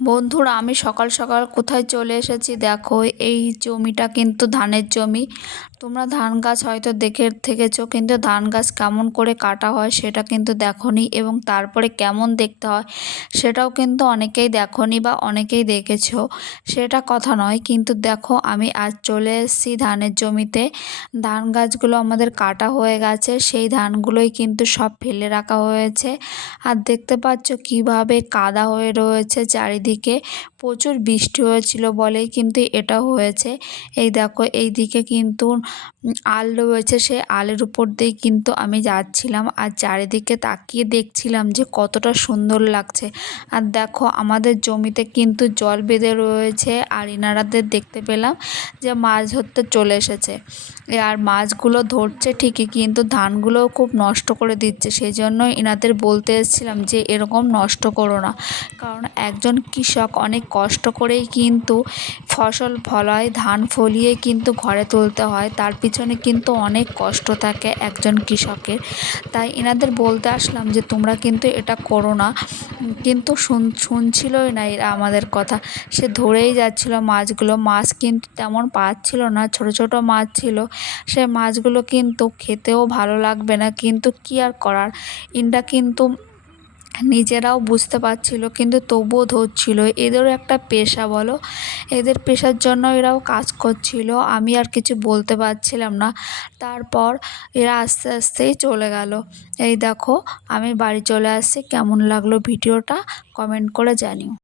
বন্ধুরা, আমি সকাল সকাল কোথায় চলে এসেছি দেখো। এই জমিটা কিন্তু ধানের জমি। তোমরা ধান গাছ হয়তো দেখে থেকেছো, কিন্তু ধান গাছ কেমন করে কাটা হয় সেটা কিন্তু দেখোনি, এবং তারপরে কেমন দেখতে হয় সেটাও কিন্তু অনেকেই দেখোনি বা অনেকেই দেখেছো, সেটা কথা নয়। কিন্তু দেখো, আমি আজ চলে এসেছি ধানের জমিতে। ধান গাছগুলো আমাদের কাটা হয়ে গেছে, সেই ধানগুলোই কিন্তু সব ফেলে রাখা হয়েছে। আর দেখতে পাচ্ছ কিভাবে কাদা হয়ে রয়েছে চারিদিকে। প্রচুর বৃষ্টি হয়েছিল বলেই কিন্তু এটা হয়েছে। এই দেখো, এই দিকে কিন্তু আল রয়েছে, সেই আলের উপর দিয়ে কিন্তু আমি যাচ্ছিলাম আর চারিদিকে তাকিয়ে দেখছিলাম যে কতটা সুন্দর লাগছে। আর দেখো, আমাদের জমিতে কিন্তু জল বেঁধে রয়েছে, আর ইনারাদের দেখতে পেলাম যে মাছ ধরতে চলে এসেছে। আর মাছগুলো ধরছে ঠিকই, কিন্তু ধানগুলোও খুব নষ্ট করে দিচ্ছে। সেই জন্য ইনাদের বলতে এসেছিলাম যে এরকম নষ্ট করো না, কারণ একজন কৃষক অনেক কষ্ট করেই কিন্তু ফসল ফলায়, ধান ফলিয়ে কিন্তু ঘরে তুলতে হয়। তার পিছনে কিন্তু অনেক কষ্ট থাকে একজন কৃষকের। তাই এনাদের বলতে আসলাম যে তোমরা কিন্তু এটা করো না। কিন্তু শুনছিলই না এরা আমাদের কথা। সে ধরেই যাচ্ছিল মাছগুলো। মাছ কিন্তু তেমন পাচ্ছিল না, ছোট ছোট মাছ ছিল। সে মাছগুলো কিন্তু খেতেও ভালো লাগবে না, কিন্তু কি আর করার। ইনরা কিন্তু নিজেরাও বুঝতে পারছিল, কিন্তু তবুও ধরছিল। এদেরও একটা পেশা বলো, এদের পেশার জন্য এরাও কাজ করছিল। আমি আর কিছু বলতে পারছিলাম না। তারপর এরা আস্তে আস্তেই চলে গেল। এই দেখো, আমি বাড়ি চলে আসছি। কেমন লাগলো ভিডিওটা কমেন্ট করে জানিও।